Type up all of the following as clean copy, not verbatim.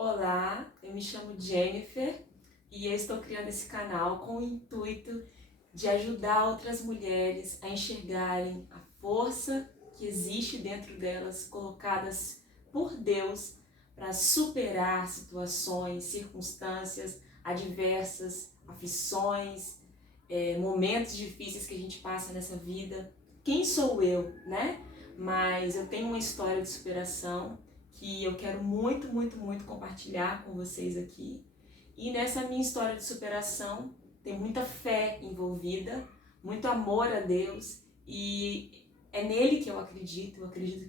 Olá, eu me chamo Jennifer e eu estou criando esse canal com o intuito de ajudar outras mulheres a enxergarem a força que existe dentro delas, colocadas por Deus para superar situações, circunstâncias adversas, aflições, momentos difíceis que a gente passa nessa vida. Quem sou eu, né? Mas eu tenho uma história de superação que eu quero muito compartilhar com vocês aqui. E nessa minha história de superação tem muita fé envolvida, muito amor a Deus, e é nele que eu acredito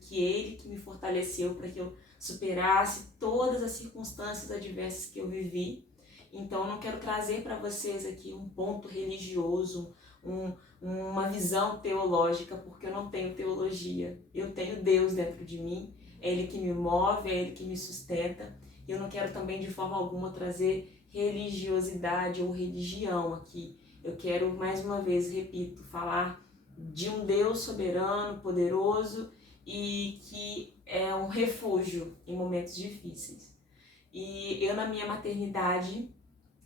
que ele que me fortaleceu para que eu superasse todas as circunstâncias adversas que eu vivi. Então eu não quero trazer para vocês aqui um ponto religioso, uma visão teológica, porque eu não tenho teologia. Eu tenho Deus dentro de mim, é Ele que me move, é Ele que me sustenta. E eu não quero também de forma alguma trazer religiosidade ou religião aqui. Eu quero, mais uma vez, repito, falar de um Deus soberano, poderoso e que é um refúgio em momentos difíceis. E eu, na minha maternidade,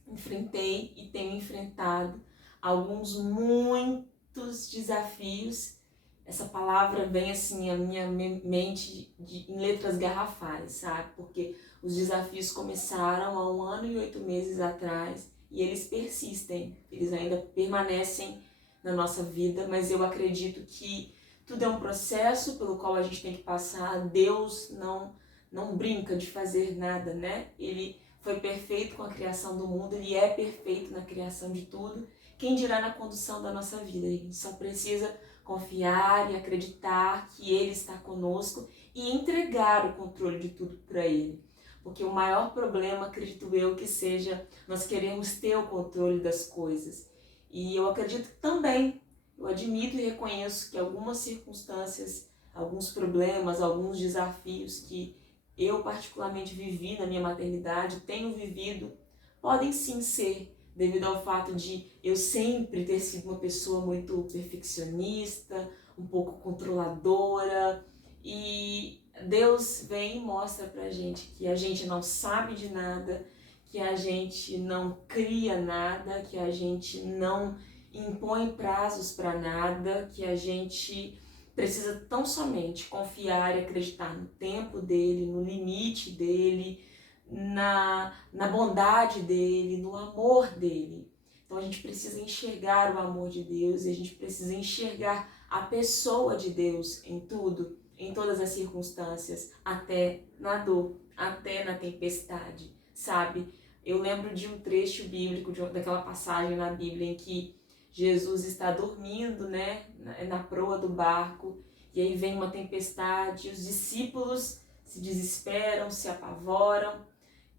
enfrentei e tenho enfrentado alguns muitos desafios. Essa palavra vem assim à minha mente em letras garrafais, sabe? Porque os desafios começaram há 1 ano e 8 meses atrás e eles persistem, eles ainda permanecem na nossa vida, mas eu acredito que tudo é um processo pelo qual a gente tem que passar. Deus não brinca de fazer nada, né? Ele foi perfeito com a criação do mundo, ele é perfeito na criação de tudo. Quem dirá na condução da nossa vida? A gente só precisa confiar e acreditar que ele está conosco e entregar o controle de tudo para ele. Porque o maior problema, acredito eu, que seja nós queremos ter o controle das coisas. E eu acredito também, eu admito e reconheço que algumas circunstâncias, alguns problemas, alguns desafios que eu particularmente vivi na minha maternidade, tenho vivido, podem sim ser devido ao fato de eu sempre ter sido uma pessoa muito perfeccionista, um pouco controladora, e Deus vem e mostra pra gente que a gente não sabe de nada, que a gente não cria nada, que a gente não impõe prazos para nada, que a gente precisa tão somente confiar e acreditar no tempo dele, no limite dele, na bondade dele, no amor dele. Então a gente precisa enxergar o amor de Deus e a gente precisa enxergar a pessoa de Deus em tudo, em todas as circunstâncias, até na dor, até na tempestade, sabe? Eu lembro de um trecho bíblico, daquela passagem na Bíblia em que Jesus está dormindo, né, na proa do barco, e aí vem uma tempestade, os discípulos se desesperam, se apavoram,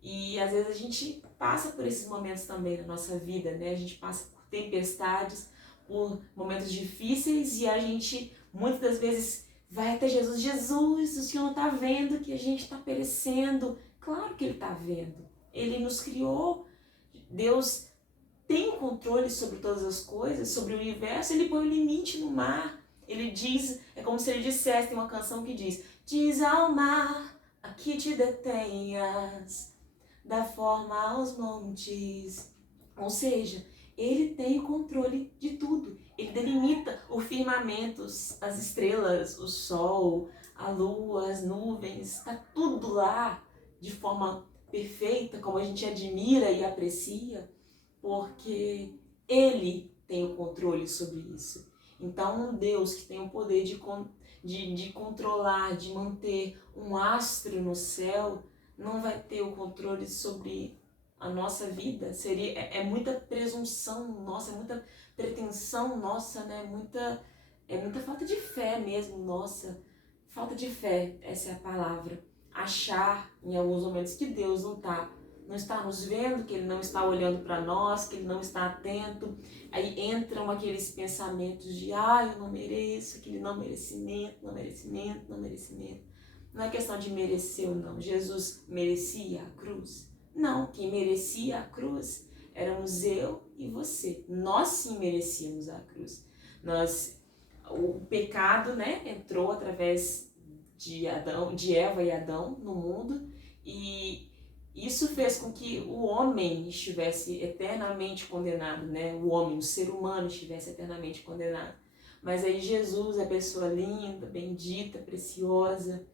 e às vezes a gente passa por esses momentos também na nossa vida, né? A gente passa por tempestades, por momentos difíceis, e a gente muitas das vezes vai até Jesus. Jesus, o Senhor não está vendo que a gente está perecendo? Claro que Ele está vendo. Ele nos criou. Deus tem o controle sobre todas as coisas, sobre o universo. Ele põe o limite no mar. Ele diz, é como se ele dissesse, tem uma canção que diz ao mar, aqui te detenhas, dá forma aos montes. Ou seja, ele tem o controle de tudo. Ele delimita o firmamento, as estrelas, o sol, a lua, as nuvens, está tudo lá de forma perfeita, como a gente admira e aprecia, porque ele tem o controle sobre isso. Então, um Deus que tem o poder de controlar, de manter um astro no céu, não vai ter o controle sobre a nossa vida. É muita presunção nossa, é muita pretensão nossa, né? É muita falta de fé mesmo, nossa. Falta de fé, essa é a palavra. Achar em alguns momentos que Deus não está nos vendo, que Ele não está olhando para nós, que Ele não está atento. Aí entram aqueles pensamentos de eu não mereço, aquele não merecimento, não merecimento, não merecimento. Não é questão de merecer ou não. Jesus merecia a cruz? Não, quem merecia a cruz éramos eu e você. Nós sim merecíamos a cruz. O pecado, né, entrou através de Eva e Adão no mundo, e isso fez com que o homem estivesse eternamente condenado, né? O homem, o ser humano estivesse eternamente condenado. Mas aí Jesus, a pessoa linda, bendita, preciosa,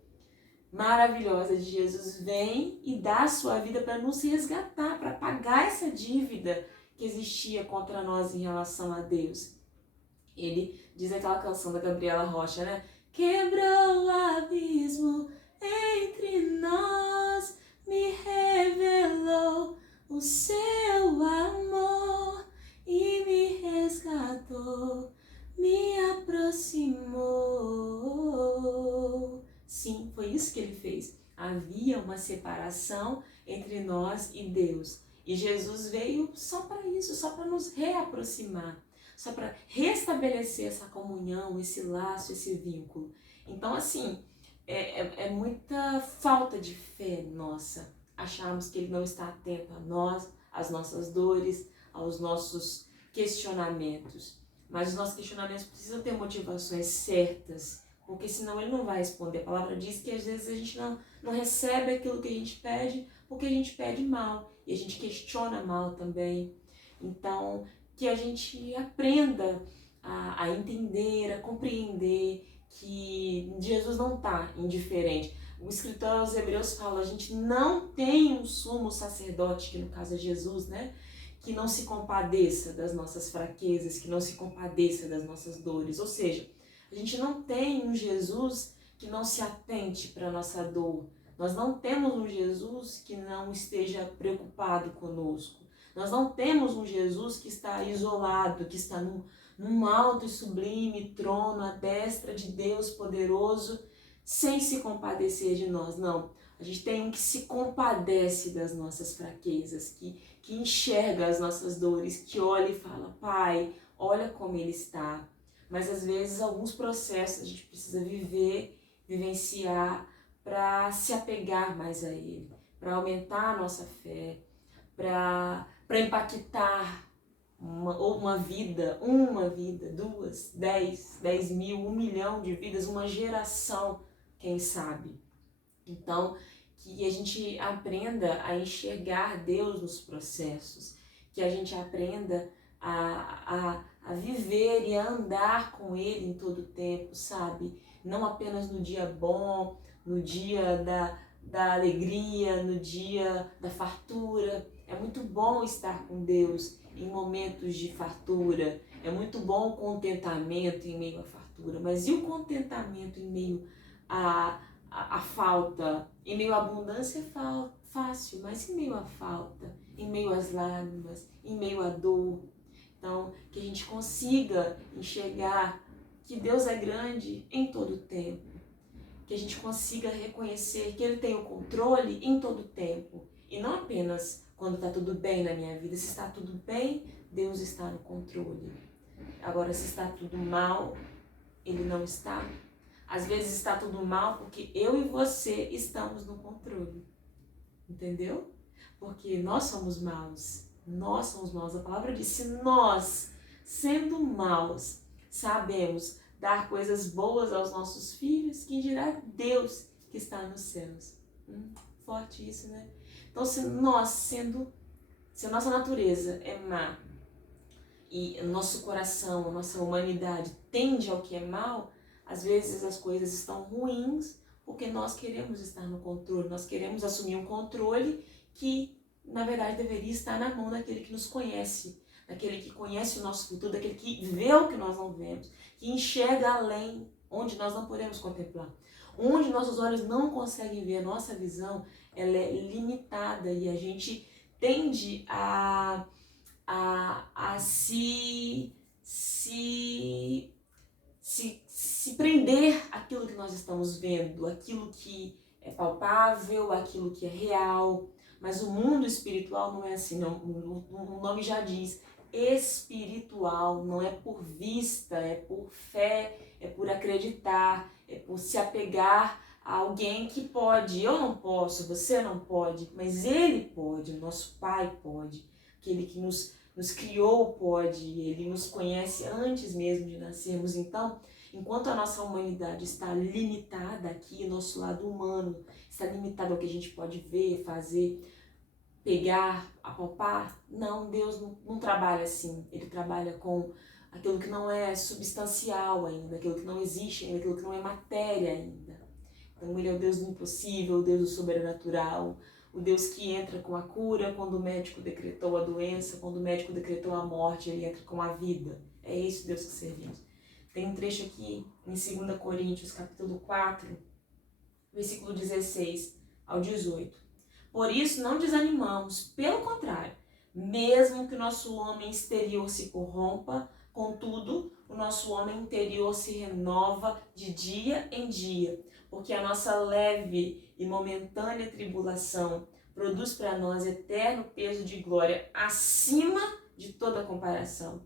maravilhosa de Jesus, vem e dá a sua vida para nos resgatar, para pagar essa dívida que existia contra nós em relação a Deus. Ele diz aquela canção da Gabriela Rocha, né? Quebrou o abismo entre nós, me revelou o seu amor e me resgatou, me aproximou. Sim, foi isso que ele fez. Havia uma separação entre nós e Deus. E Jesus veio só para isso, só para nos reaproximar, só para restabelecer essa comunhão, esse laço, esse vínculo. Então, assim, é muita falta de fé nossa acharmos que ele não está atento a nós, às nossas dores, aos nossos questionamentos. Mas os nossos questionamentos precisam ter motivações certas, porque senão ele não vai responder. A palavra diz que às vezes a gente não recebe aquilo que a gente pede, porque a gente pede mal, e a gente questiona mal também. Então, que a gente aprenda a entender, a compreender que Jesus não está indiferente. O escritor aos Hebreus fala, a gente não tem um sumo sacerdote, que no caso é Jesus, né? Que não se compadeça das nossas fraquezas, que não se compadeça das nossas dores. Ou seja, a gente não tem um Jesus que não se atente para a nossa dor. Nós não temos um Jesus que não esteja preocupado conosco. Nós não temos um Jesus que está isolado, que está num alto e sublime trono à destra de Deus poderoso, sem se compadecer de nós. Não, a gente tem um que se compadece das nossas fraquezas, que enxerga as nossas dores, que olha e fala, Pai, olha como Ele está. Mas às vezes alguns processos a gente precisa vivenciar para se apegar mais a Ele, para aumentar a nossa fé, para impactar uma vida, 2, 10 mil, 1 milhão de vidas, uma geração, quem sabe. Então, que a gente aprenda a enxergar Deus nos processos, que a gente aprenda a viver e a andar com Ele em todo o tempo, sabe? Não apenas no dia bom, no dia da alegria, no dia da fartura. É muito bom estar com Deus em momentos de fartura, é muito bom o contentamento em meio à fartura, mas e o contentamento em meio à falta? Em meio à abundância é fácil, mas em meio à falta, em meio às lágrimas, em meio à dor. Então, que a gente consiga enxergar que Deus é grande em todo o tempo, que a gente consiga reconhecer que Ele tem o controle em todo o tempo, e não apenas quando está tudo bem na minha vida. Se está tudo bem, Deus está no controle. Agora, se está tudo mal, Ele não está. Às vezes está tudo mal porque eu e você estamos no controle. Entendeu? Porque nós somos maus. Nós somos maus. A palavra diz, se nós, sendo maus, sabemos dar coisas boas aos nossos filhos, quem dirá Deus que está nos céus. Forte isso, né? Então, se a nossa natureza é má e nosso coração, nossa humanidade tende ao que é mal, às vezes as coisas estão ruins porque nós queremos estar no controle, nós queremos assumir um controle que, na verdade, deveria estar na mão daquele que nos conhece, daquele que conhece o nosso futuro, daquele que vê o que nós não vemos, que enxerga além, onde nós não podemos contemplar. Onde nossos olhos não conseguem ver, a nossa visão, ela é limitada e a gente tende a se prender àquilo que nós estamos vendo, aquilo que é palpável, aquilo que é real. Mas o mundo espiritual não é assim, não. O nome já diz, espiritual, não é por vista, é por fé, é por acreditar, é por se apegar a alguém que pode. Eu não posso, você não pode, mas Ele pode, o nosso Pai pode, aquele que nos criou pode, Ele nos conhece antes mesmo de nascermos. Então, enquanto a nossa humanidade está limitada aqui, nosso lado humano está limitado ao que a gente pode ver, fazer, pegar, apalpar. Não, Deus não trabalha assim. Ele trabalha com aquilo que não é substancial ainda, aquilo que não existe ainda, aquilo que não é matéria ainda. Então ele é o Deus do impossível, o Deus do sobrenatural, o Deus que entra com a cura quando o médico decretou a doença, quando o médico decretou a morte, ele entra com a vida. É esse Deus que servimos. Tem um trecho aqui em 2 Coríntios, capítulo 4, versículo 16 ao 18. Por isso não desanimamos, pelo contrário, mesmo que o nosso homem exterior se corrompa, contudo, o nosso homem interior se renova de dia em dia, porque a nossa leve e momentânea tribulação produz para nós eterno peso de glória acima de toda comparação,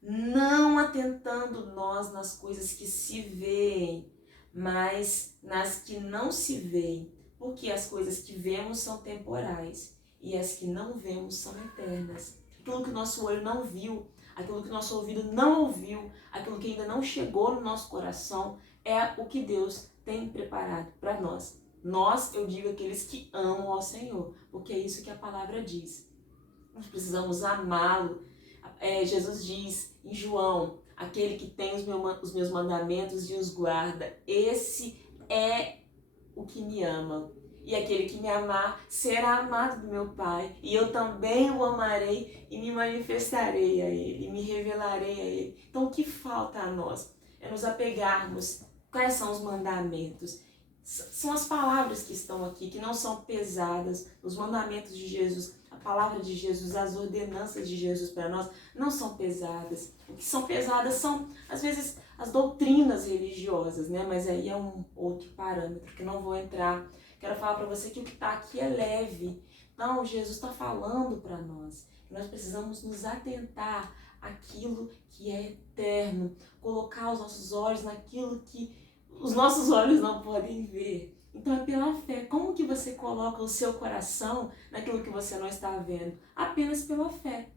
não atentando nós nas coisas que se veem, mas nas que não se veem, porque as coisas que vemos são temporais e as que não vemos são eternas. Aquilo que o nosso olho não viu, aquilo que o nosso ouvido não ouviu, aquilo que ainda não chegou no nosso coração, é o que Deus tem preparado para nós. Nós, eu digo aqueles que amam ao Senhor, porque é isso que a palavra diz. Nós precisamos amá-lo. Jesus diz em João, aquele que tem os meus mandamentos e os guarda, esse é o que me ama. E aquele que me amar será amado do meu Pai, e eu também o amarei e me manifestarei a ele, me revelarei a ele. Então o que falta a nós é nos apegarmos. Quais são os mandamentos? São as palavras que estão aqui, que não são pesadas. Os mandamentos de Jesus, a palavra de Jesus, as ordenanças de Jesus para nós não são pesadas. O que são pesadas são, às vezes, as doutrinas religiosas, né? Mas aí é um outro parâmetro que não vou entrar. Quero falar para você que o que está aqui é leve. Então, Jesus está falando para nós que nós precisamos nos atentar àquilo que é eterno, colocar os nossos olhos naquilo que os nossos olhos não podem ver. Então é pela fé. Como que você coloca o seu coração naquilo que você não está vendo? Apenas pela fé.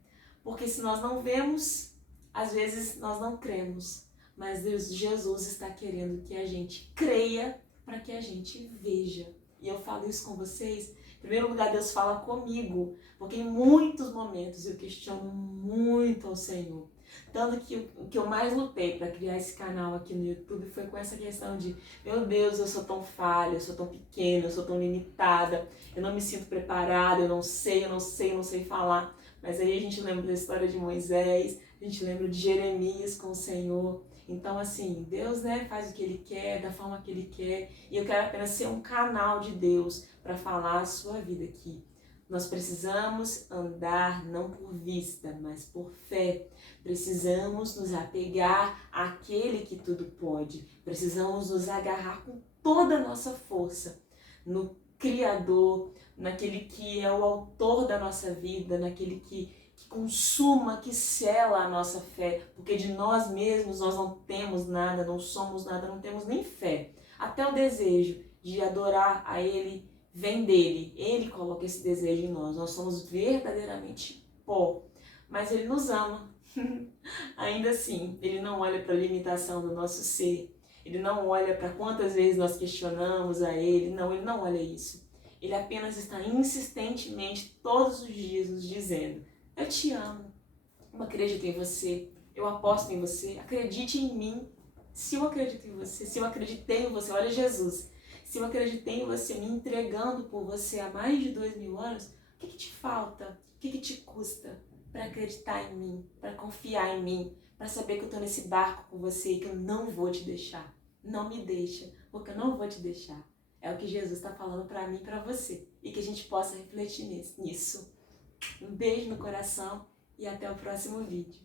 Porque se nós não vemos, às vezes nós não cremos. Mas Jesus está querendo que a gente creia para que a gente veja. E eu falo isso com vocês. Em primeiro lugar, Deus fala comigo. Porque em muitos momentos eu questiono muito ao Senhor. Tanto que o que eu mais lutei para criar esse canal aqui no YouTube foi com essa questão de, meu Deus, eu sou tão falha, eu sou tão pequena, eu sou tão limitada, eu não me sinto preparada, eu não sei falar. Mas aí a gente lembra da história de Moisés, a gente lembra de Jeremias com o Senhor. Então, assim, Deus, né, faz o que Ele quer, da forma que Ele quer, e eu quero apenas ser um canal de Deus para falar a sua vida aqui. Nós precisamos andar não por vista, mas por fé. Precisamos nos apegar àquele que tudo pode. Precisamos nos agarrar com toda a nossa força no Criador, naquele que é o autor da nossa vida, naquele que consuma, que sela a nossa fé. Porque de nós mesmos nós não temos nada, não somos nada, não temos nem fé. Até o desejo de adorar a Ele vem dele, Ele coloca esse desejo em nós, nós somos verdadeiramente pó, mas Ele nos ama, ainda assim, Ele não olha para a limitação do nosso ser, Ele não olha para quantas vezes nós questionamos a Ele, não, Ele não olha isso, Ele apenas está insistentemente todos os dias nos dizendo, eu te amo, eu acredito em você, eu aposto em você, acredite em mim. Se eu acredito em você, se eu acreditei em você, olha Jesus, se eu acreditei em você, me entregando por você há mais de 2000 anos, o que te falta? O que te custa para acreditar em mim, para confiar em mim, para saber que eu estou nesse barco com você e que eu não vou te deixar? Não me deixa, porque eu não vou te deixar. É o que Jesus está falando para mim e para você. E que a gente possa refletir nisso. Um beijo no coração e até o próximo vídeo.